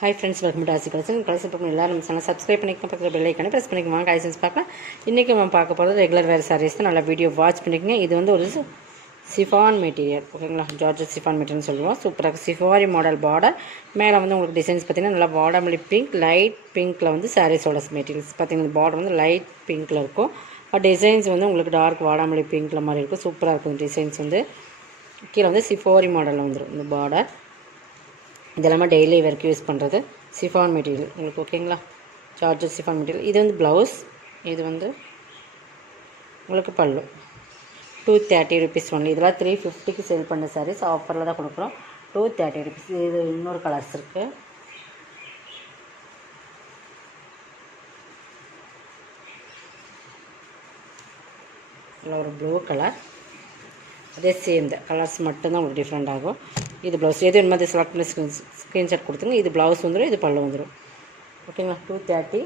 Hi friends, welcome to ஆசி collection. Collection பார்க்கணும் எல்லாரும் நம்ம சேனல் சப்ஸ்கிரைப் பண்ணிக்கலாம், பக்கத்தில் பெல் ஐக்கானே ப்ரெஸ் பண்ணிக்கலாம். கலெக்ஷன்ஸ் பார்க்கலாம். இன்றைக்கி நம்ம பார்க்க போகிறது ரெகுலர் வேர் சாரீஸ் தான். நல்லா வீடியோ வாட்ச் பண்ணிக்கங்க. இது வந்து ஒரு சிஃபான் மெட்டீரியல், ஓகேங்களா? ஜார்ஜெட் சிஃபான் மெட்டீரியல் சொல்லுவோம். சூப்பராக சிஃபாரி மாடல் பார்டர். மேலே வந்து உங்களுக்கு டிசைன்ஸ் பார்த்திங்கன்னா நல்லா வாடாமல்லி பிங்க், லைட் பிங்க்கில் வந்து சாரீஸோட மெட்டீரியல்ஸ் பார்த்திங்கன்னா பார்டர் வந்து லைட் பிங்க்கில் இருக்கும். டிசைன்ஸ் வந்து உங்களுக்கு டார்க் வாடாமல்லி பிங்க்கில் மாதிரி இருக்கும். சூப்பராக இருக்கும் டிசைன்ஸ். வந்து கீழே வந்து சிஃபாரி மாடலில் வந்துடும் இந்த பார்டர். இதெல்லாமே டெய்லி வேர்க்கு யூஸ் பண்ணுறது சிஃபான் மெட்டீரியல் உங்களுக்கு, ஓகேங்களா? Georgette chiffon material. இது வந்து ப்ளவுஸ். இது வந்து உங்களுக்கு பல்லு. 230 rupees ஒன்லி. இதெல்லாம் 350க்கு சேல் பண்ண சாரீஸ். ஆஃபரில் தான் கொடுக்குறோம். 230 rupees. இது இன்னொரு கலர்ஸ் இருக்குது. இதில் ஒரு ப்ளூ கலர். அதே சேம் தான் கலர்ஸ் மட்டும்தான் உங்களுக்கு டிஃப்ரெண்ட் ஆகும். இது ப்ளவுஸ். எது இந்த மாதிரி செலக்ட் பண்ணி ஸ்க்ரீன்ஷாட் கொடுத்துருங்க. இது ப்ளவுஸ் வந்துடும், இது பல்லு வந்துடும், ஓகேங்களா? 230.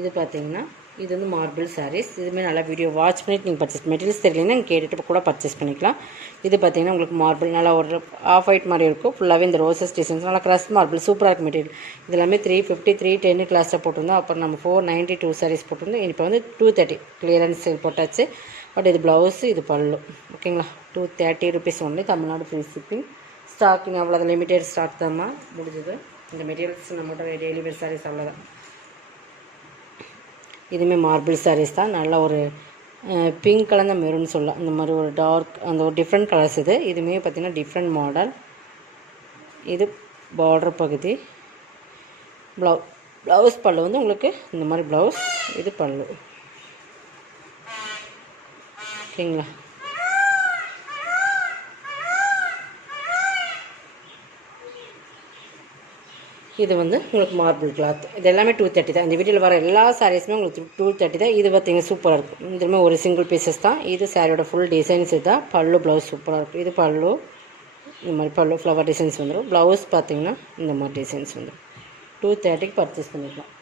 இது பார்த்தீங்கன்னா இது வந்து மார்பிள் சாரீஸ். இதுவுமே நல்லா வீடியோ வாட்ச் பண்ணிவிட்டு நீங்கள் பர்ச்சேஸ் மெட்டீரியல்ஸ் தெரியலன்னா நீங்கள் கேட்டுட்டு கூட பர்ச்சேஸ் பண்ணிக்கலாம். இது பார்த்தீங்கன்னா உங்களுக்கு மார்பிள் நல்லா ஒரு ஆஃப் ஒயிட் மாதிரி இருக்கும். ஃபுல்லாகவே இந்த ரோசஸ் டிசைன்ஸ் நல்லா க்ரஷ் மார்பிள் சூப்பராக இருக்கும் மெட்டீரியல். இது எல்லாமே 350 310 கிளாஸில் போட்டிருந்தோம். அப்புறம் நம்ம 492 சாரீஸ் போட்டிருந்தோம். இப்போ வந்து 230 கிளியரன்ஸ் சேல் போட்டாச்சு. பட் இது ப்ளவுஸு, இது பல்லு, ஓகேங்களா? 230 rupees only. Tamil Nadu free shipping. Stocking அவ்வளோதான், லிமிடெட் ஸ்டாக் தான்மா, முடிஞ்சது. இந்த மெட்டீரியல்ஸ் நம்மகிட்ட டெய்லி வேர் சாரீஸ் அவ்வளோதான். இதுவுமே மார்பிள் சாரீஸ் தான். நல்லா ஒரு பிங்க் கலந்த மெரூன் சொல்லலாம். இந்த மாதிரி ஒரு டார்க் அந்த ஒரு டிஃப்ரெண்ட் கலர்ஸ். இதுவுமே பார்த்திங்கன்னா டிஃப்ரெண்ட் மாடல். இது பார்டர் பகுதி. ப்ளவுஸ் பல்லு வந்து உங்களுக்கு இந்த மாதிரி ப்ளவுஸ். இது பல்லு, ஓகேங்களா? இது வந்து உங்களுக்கு மார்பிள் கிளாத். இது எல்லாமே 230 தான். இந்த வீடியோவில் வர எல்லா சாரீஸுமே உங்களுக்கு 230 தான். இது பார்த்திங்க சூப்பராக இருக்கும். இதுவுமே ஒரு சிங்கிள் பீசஸ் தான். இது சாரியோட ஃபுல் டிசைன்ஸ் இதுதான். பல்லு ப்ளவுஸ் சூப்பராக இருக்கும். இது பல்லு, இந்த மாதிரி பல்லு ஃப்ளவர் டிசைன்ஸ் வந்துடும். ப்ளவுஸ் பார்த்திங்கன்னா இந்த மாதிரி டிசைன்ஸ் வந்துடும். 230க்கு பர்ச்சேஸ் பண்ணிக்கலாம்.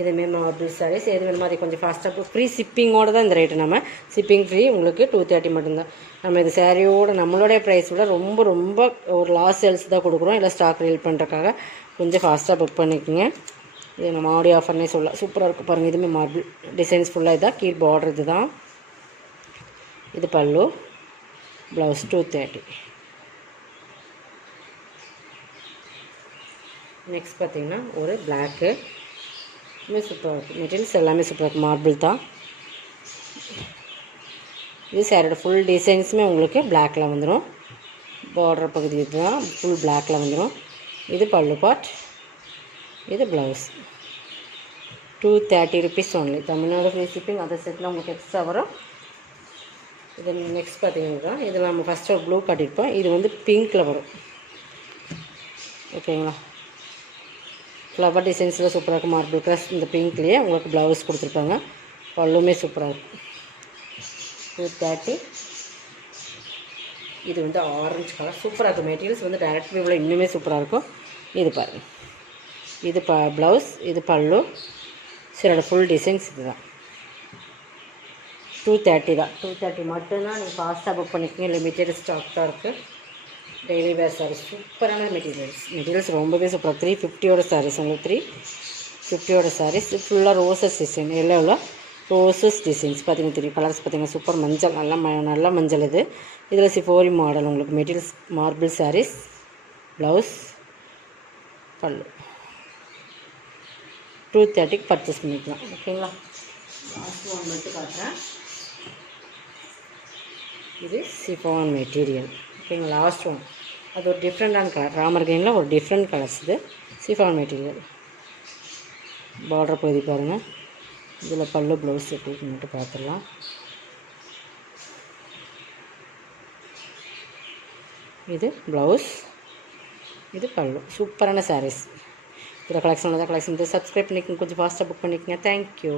இதுவுமே மார்பிள் சாரீஸ். எது வேணுமோ அதை கொஞ்சம் ஃபாஸ்ட்டாக ஃப்ரீ ஷிப்பிங்கோடு தான் இந்த ரேட்டு. நம்ம ஷிப்பிங் ஃப்ரீ உங்களுக்கு 230 மட்டும்தான். நம்ம இது சாரியோட நம்மளுடைய ப்ரைஸ் விட ரொம்ப ரொம்ப ஒரு லாஸ் சேல்ஸ் தான் கொடுக்குறோம். இல்லை ஸ்டாக் ரீல் பண்ணுறக்காக கொஞ்சம் ஃபாஸ்ட்டாக புக் பண்ணிக்கோங்க. இது நம்ம ஆடியோ ஆஃபர்னே சொல்லலாம். சூப்பராக இருக்கும் பாருங்கள். இதுவுமே மார்பிள் டிசைன்ஸ் ஃபுல்லாக இதான். கீழ் பார்டர் இது தான். இது பல்லு, ப்ளவுஸ் 230. நெக்ஸ்ட் பார்த்திங்கன்னா ஒரு பிளாக்கு. சூப்பராக இருக்கும். மெட்டீரியல்ஸ் எல்லாமே சூப்பராக இருக்கும். மார்பிள் தான். இது சாரியோட ஃபுல் டிசைன்ஸுமே உங்களுக்கு பிளாக்கில் வந்துடும். பார்டர் பகுதி இதுதான் ஃபுல் பிளாக்கில் வந்துடும். இது பல்லு பார்ட், இது blouse. 230 rupees only. Tamil Nadu free shipping. அதை செட்டில் உங்களுக்கு எக்ஸ்ட்ரா வரும். இது நெக்ஸ்ட் பார்த்தீங்கன்னா இதில் நம்ம ஃபஸ்ட்டு ஒரு ப்ளூ காட்டியிருப்போம். இது வந்து பிங்க்கில் வரும், ஓகேங்களா? ஃப்ளவர் டிசைன்ஸில் சூப்பராக இருக்கும். மார்பிள் க்ரஷ் இந்த பிங்க்லேயே உங்களுக்கு ப்ளவுஸ் கொடுத்துருப்பாங்க. பல்லுமே சூப்பராக இருக்கும். 230. இது வந்து ஆரஞ்சு கலர் சூப்பராக இருக்கும். மெட்டீரியல்ஸ் வந்து டைரக்ட் வியூவில் இன்னுமே சூப்பராக இருக்கும். இது பாருங்கள். இது ப்ளவுஸ், இது பல்லு. சரி, ஃபுல் டிசைன்ஸ் இது தான். 230 தான். 230 மட்டும்தான். நீங்கள் ஃபாஸ்ட்டாக புக் பண்ணிக்கோங்க. லிமிட்டட் ஸ்டாக் தான் இருக்குது. டெய்லி வேர் சாரீஸ் சூப்பரான மெட்டீரியல்ஸ் ரொம்பவே சூப்பராக. 350யோட சாரீஸ் உங்களுக்கு. 350யோட சாரீஸ் ஃபுல்லாக ரோசஸ் டிசைன். எல்லோவில் ரோசஸ் டிசைன்ஸ் பார்த்தீங்கன்னா தெரியும். கலர்ஸ் பார்த்தீங்கன்னா சூப்பர் மஞ்சள், நல்ல மஞ்சள். இது இதில் சிஃபோரி மாடல் உங்களுக்கு. Materials marble sarees. Blouse, pallu. 230க்கு பர்ச்சேஸ் பண்ணிக்கலாம், ஓகேங்களா? லாஸ்ட் ஒன் மட்டும் காட்டுறேன். இது சிஃபான் மெட்டீரியல், ஓகேங்களா? Last one. அது ஒரு டிஃப்ரெண்ட்டான கலர். ராமர் கிரீனில் ஒரு டிஃப்ரெண்ட் கலர்ஸ். இது சிஃபான் மெட்டீரியல். பார்டர் பகுதி பாருங்கள். இதில் பல்லு ப்ளவுஸ் எப்படி மட்டும் பார்த்துடலாம். இது ப்ளவுஸ், இது பல்லு. சூப்பரான சாரீஸ். இதில் கலெக்ஷன் தான். கலெக்ஷன் சப்ஸ்கிரைப் பண்ணிக்கோங்க. கொஞ்சம் ஃபாஸ்ட்டாக புக் பண்ணிக்கோங்க. தேங்க்யூ.